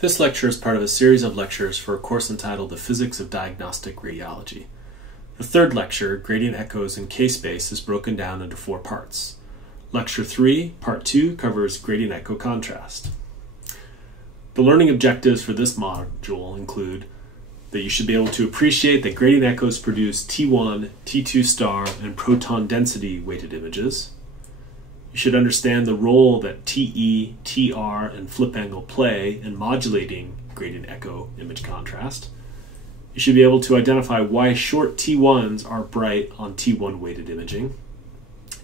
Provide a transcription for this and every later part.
This lecture is part of a series of lectures for a course entitled The Physics of Diagnostic Radiology. The third lecture, Gradient Echoes in K-Space, is broken down into 4 parts. Lecture 3, Part 2, covers gradient echo contrast. The learning objectives for this module include that you should be able to appreciate that gradient echoes produce T1, T2 star, and proton density weighted images. You should understand the role that TE, TR, and flip angle play in modulating gradient echo image contrast. You should be able to identify why short T1s are bright on T1 weighted imaging,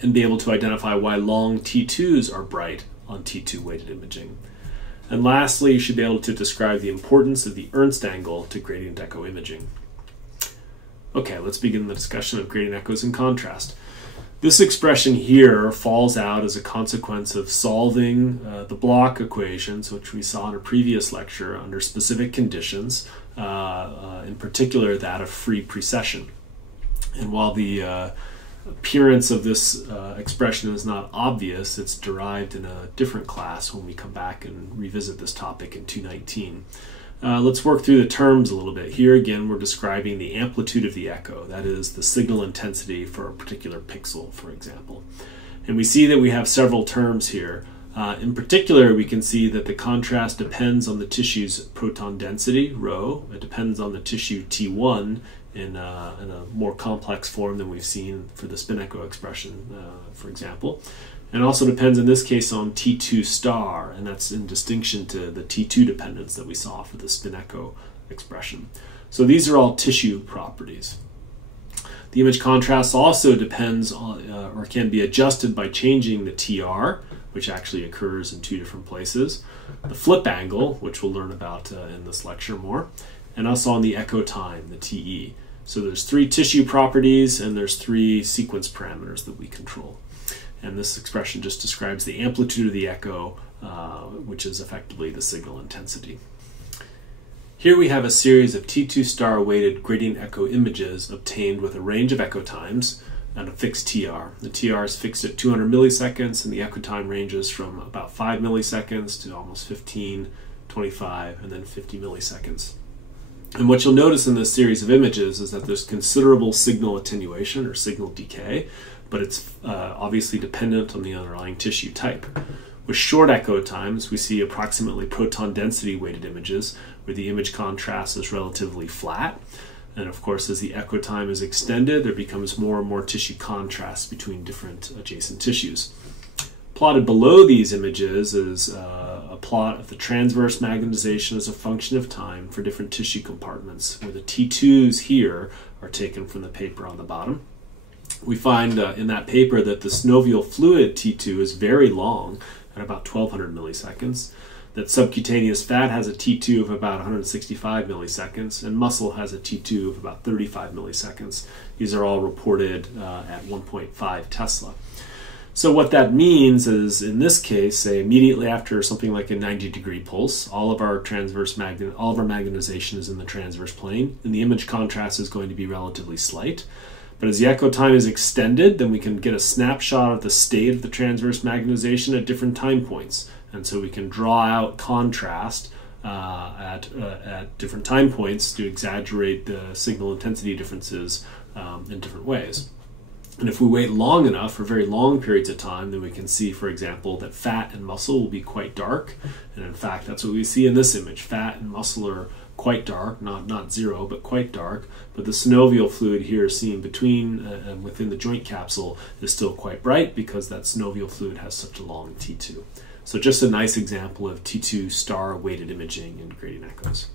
and be able to identify why long T2s are bright on T2 weighted imaging. And lastly, you should be able to describe the importance of the Ernst angle to gradient echo imaging. Okay, let's begin the discussion of gradient echoes in contrast. This expression here falls out as a consequence of solving the block equations, which we saw in a previous lecture, under specific conditions, in particular that of free precession. And while the appearance of this expression is not obvious, it's derived in a different class when we come back and revisit this topic in 219. Let's work through the terms a little bit. Here again we're describing the amplitude of the echo, that is the signal intensity for a particular pixel, for example. And we see that we have several terms here. In particular, we can see that the contrast depends on the tissue's proton density, rho. It depends on the tissue T1 in a more complex form than we've seen for the spin echo expression, for example. And also depends in this case on T2 star, and that's in distinction to the T2 dependence that we saw for the spin echo expression. So these are all tissue properties. The image contrast also depends on, or can be adjusted by changing the TR, which actually occurs in 2 different places, the flip angle, which we'll learn about in this lecture more, and also on the echo time, the TE. So there's 3 tissue properties and there's 3 sequence parameters that we control. And this expression just describes the amplitude of the echo, which is effectively the signal intensity. Here we have a series of T2 star weighted gradient echo images obtained with a range of echo times and a fixed TR. The TR is fixed at 200 milliseconds and the echo time ranges from about 5 milliseconds to almost 15, 25, and then 50 milliseconds. And what you'll notice in this series of images is that there's considerable signal attenuation or signal decay, but it's obviously dependent on the underlying tissue type. With short echo times, we see approximately proton density weighted images where the image contrast is relatively flat. And of course, as the echo time is extended, there becomes more and more tissue contrast between different adjacent tissues. Plotted below these images is a plot of the transverse magnetization as a function of time for different tissue compartments, where the T2s here are taken from the paper on the bottom. We find in that paper that the synovial fluid T2 is very long at about 1200 milliseconds, that subcutaneous fat has a T2 of about 165 milliseconds, and muscle has a T2 of about 35 milliseconds. These are all reported at 1.5 Tesla. So what that means is, in this case, say immediately after something like a 90-degree pulse, all of our magnetization is in the transverse plane, and the image contrast is going to be relatively slight. But as the echo time is extended, then we can get a snapshot of the state of the transverse magnetization at different time points. And so we can draw out contrast at different time points to exaggerate the signal intensity differences in different ways. And if we wait long enough, for very long periods of time, then we can see, for example, that fat and muscle will be quite dark. And in fact, that's what we see in this image. Fat and muscle are quite dark, not zero, but quite dark. But the synovial fluid here seen between and within the joint capsule is still quite bright because that synovial fluid has such a long T2. So just a nice example of T2 star weighted imaging in gradient echoes.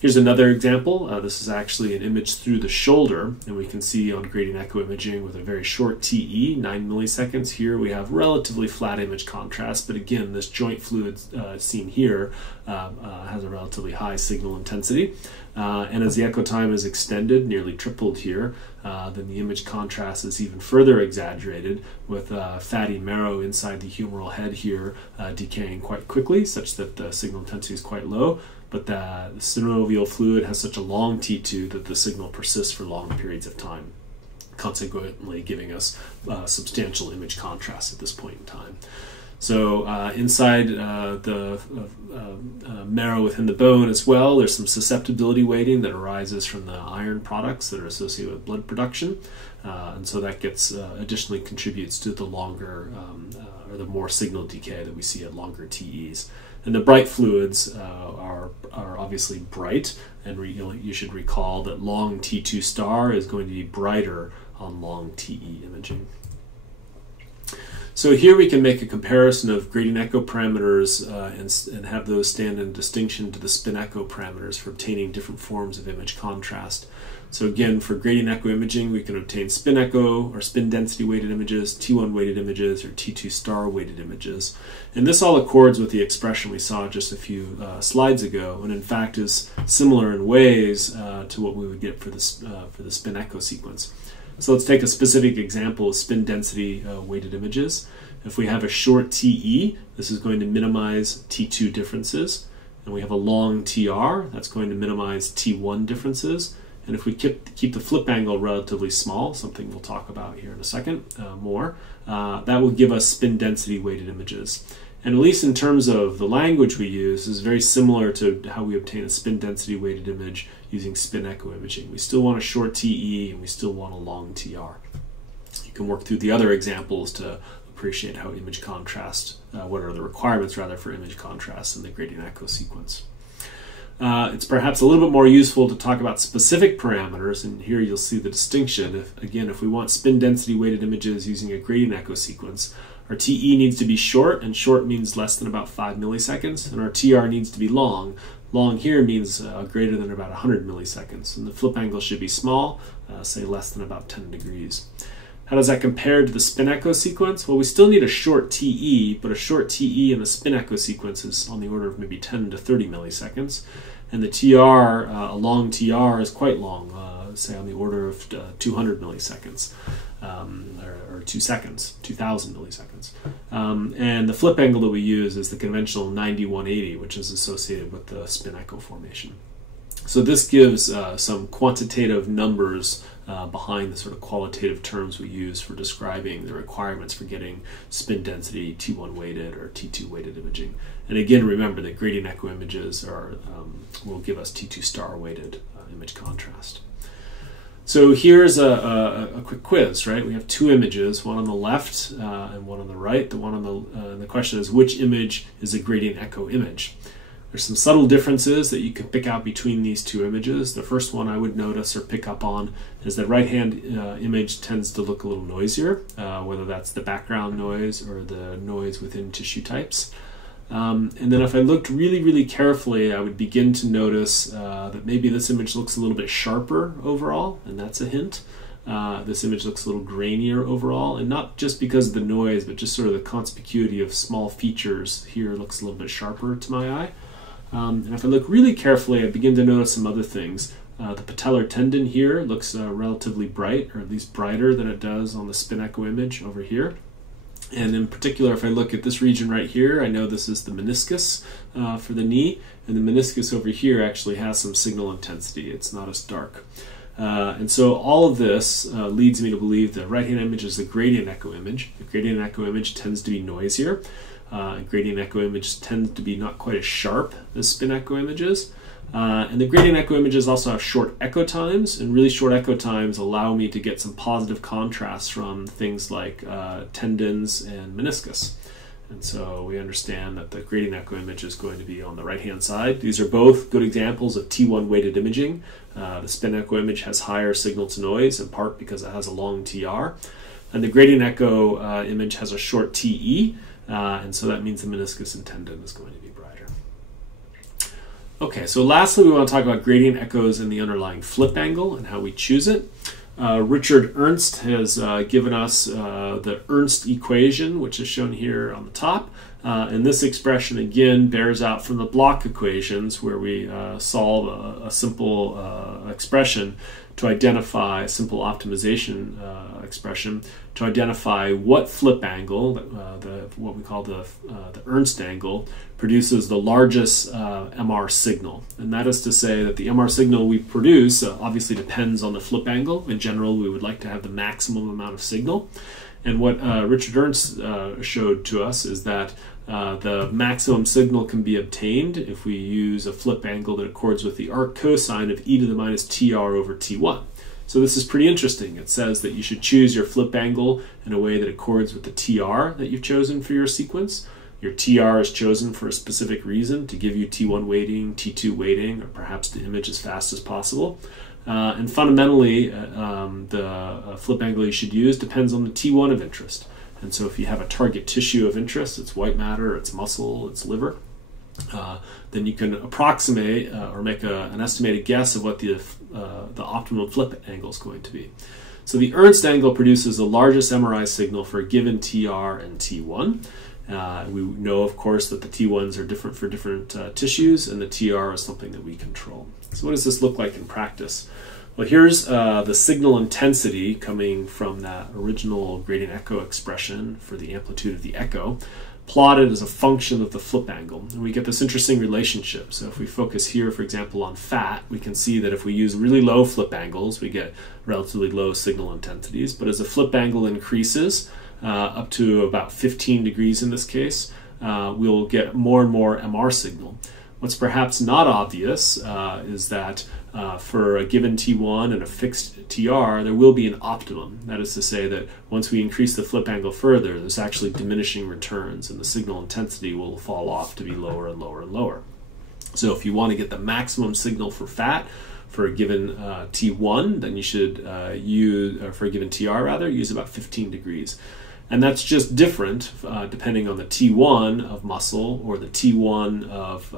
Here's another example. This is actually an image through the shoulder, and we can see on gradient echo imaging with a very short TE, 9 milliseconds. Here we have relatively flat image contrast, but again, this joint fluid seen here has a relatively high signal intensity. And as the echo time is extended, nearly tripled here, then the image contrast is even further exaggerated with fatty marrow inside the humeral head here decaying quite quickly, such that the signal intensity is quite low. But the synovial fluid has such a long T2 that the signal persists for long periods of time, consequently giving us substantial image contrast at this point in time. So inside the marrow within the bone as well, there's some susceptibility weighting that arises from the iron products that are associated with blood production. And so that gets additionally contributes to the longer or the more signal decay that we see at longer TEs. And the bright fluids are obviously bright, and you should recall that long T2 star is going to be brighter on long TE imaging. So here we can make a comparison of gradient echo parameters and have those stand in distinction to the spin echo parameters for obtaining different forms of image contrast. So again, for gradient echo imaging, we can obtain spin echo or spin density weighted images, T1 weighted images, or T2 star weighted images. And this all accords with the expression we saw just a few slides ago, and in fact is similar in ways to what we would get for the spin echo sequence. So let's take a specific example of spin density weighted images. If we have a short TE, this is going to minimize T2 differences. And we have a long TR, that's going to minimize T1 differences. And if we keep the flip angle relatively small, something we'll talk about here in a second more, that will give us spin density weighted images. And at least in terms of the language we use, is very similar to how we obtain a spin density weighted image using spin echo imaging. We still want a short TE and we still want a long TR. You can work through the other examples to appreciate how image contrast, what are the requirements rather for image contrast in the gradient echo sequence. It's perhaps a little bit more useful to talk about specific parameters, and here you'll see the distinction. If we want spin density weighted images using a gradient echo sequence, our TE needs to be short, and short means less than about 5 milliseconds, and our TR needs to be long. Long here means greater than about 100 milliseconds, and the flip angle should be small, say less than about 10 degrees. How does that compare to the spin echo sequence? Well, we still need a short TE, but a short TE in the spin echo sequence is on the order of maybe 10 to 30 milliseconds. And the TR, a long TR, is quite long, say on the order of 200 milliseconds, or 2 seconds, 2,000 milliseconds. And the flip angle that we use is the conventional 90-180, which is associated with the spin echo formation. So this gives some quantitative numbers behind the sort of qualitative terms we use for describing the requirements for getting spin density T1 weighted or T2 weighted imaging. And again, remember that gradient echo images will give us T2 star weighted image contrast. So here's a quick quiz, right? We have two images, one on the left and one on the right. The one on the question is, which image is a gradient echo image? There's some subtle differences that you can pick out between these two images. The first one I would notice or pick up on is that right-hand image tends to look a little noisier, whether that's the background noise or the noise within tissue types. And then if I looked really, really carefully, I would begin to notice that maybe this image looks a little bit sharper overall, and that's a hint. This image looks a little grainier overall, and not just because of the noise, but just sort of the conspicuity of small features here looks a little bit sharper to my eye. And if I look really carefully, I begin to notice some other things. The patellar tendon here looks relatively bright, or at least brighter than it does on the spin echo image over here. And in particular, if I look at this region right here, I know this is the meniscus for the knee, and the meniscus over here actually has some signal intensity. It's not as dark. And so all of this leads me to believe the right-hand image is the gradient echo image. The gradient echo image tends to be noisier. Gradient echo images tend to be not quite as sharp as spin echo images. And the gradient echo images also have short echo times, and really short echo times allow me to get some positive contrast from things like tendons and meniscus. And so we understand that the gradient echo image is going to be on the right-hand side. These are both good examples of T1 weighted imaging. The spin echo image has higher signal to noise, in part because it has a long TR. And the gradient echo image has a short TE, and so that means the meniscus and tendon is going to be brighter. Okay, so lastly we want to talk about gradient echoes and the underlying flip angle and how we choose it. Richard Ernst has given us the Ernst equation, which is shown here on the top. And this expression again bears out from the block equations, where we solve a simple expression to identify a simple optimization expression to identify what flip angle, what we call the Ernst angle, produces the largest MR signal. And that is to say that the MR signal we produce obviously depends on the flip angle. In general, we would like to have the maximum amount of signal. And what Richard Ernst showed to us is that the maximum signal can be obtained if we use a flip angle that accords with the arc cosine of e to the minus tr over t1. So this is pretty interesting. It says that you should choose your flip angle in a way that accords with the tr that you've chosen for your sequence. Your tr is chosen for a specific reason, to give you t1 weighting, t2 weighting, or perhaps to image as fast as possible. And fundamentally, the flip angle you should use depends on the T1 of interest. And so if you have a target tissue of interest, it's white matter, it's muscle, it's liver, then you can approximate or make an estimated guess of what the optimum flip angle is going to be. So the Ernst angle produces the largest MRI signal for a given TR and T1. We know, of course, that the T1s are different for different tissues, and the TR is something that we control. So what does this look like in practice? Well, here's the signal intensity coming from that original gradient echo expression for the amplitude of the echo, plotted as a function of the flip angle. And we get this interesting relationship. So if we focus here, for example, on fat, we can see that if we use really low flip angles, we get relatively low signal intensities. But as the flip angle increases, up to about 15 degrees in this case, we'll get more and more MR signal. What's perhaps not obvious is that for a given T1 and a fixed TR, there will be an optimum. That is to say that once we increase the flip angle further, there's actually diminishing returns, and the signal intensity will fall off to be lower and lower and lower. So if you want to get the maximum signal for fat for a given T1, then you should use, or for a given TR rather, use about 15 degrees. And that's just different depending on the T1 of muscle or the T1 of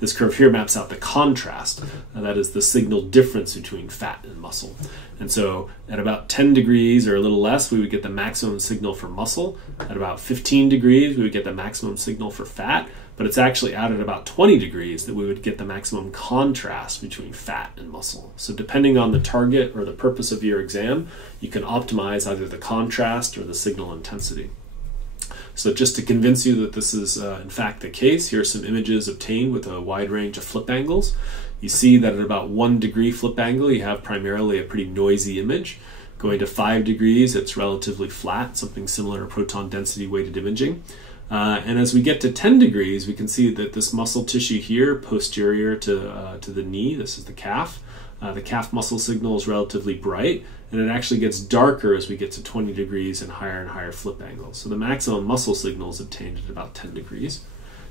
this curve here maps out the contrast. That is the signal difference between fat and muscle. And so at about 10 degrees or a little less, we would get the maximum signal for muscle. At about 15 degrees, we would get the maximum signal for fat. But it's actually out at about 20 degrees that we would get the maximum contrast between fat and muscle. So depending on the target or the purpose of your exam, you can optimize either the contrast or the signal intensity. So just to convince you that this is in fact the case, here are some images obtained with a wide range of flip angles. You see that at about 1 degree flip angle, you have primarily a pretty noisy image. Going to 5 degrees, it's relatively flat, something similar to proton density weighted imaging. And as we get to 10 degrees, we can see that this muscle tissue here, posterior to the knee, this is the calf muscle signal is relatively bright, and it actually gets darker as we get to 20 degrees and higher flip angles. So the maximum muscle signal is obtained at about 10 degrees.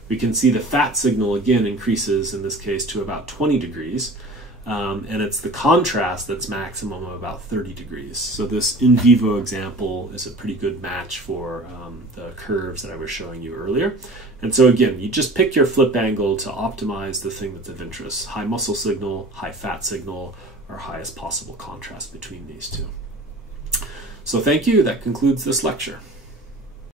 We can see the fat signal again increases, in this case, to about 20 degrees. And it's the contrast that's maximum of about 30 degrees. So this in vivo example is a pretty good match for the curves that I was showing you earlier. And so again, you just pick your flip angle to optimize the thing that's of interest: high muscle signal, high fat signal, or highest possible contrast between these two. So thank you. That concludes this lecture.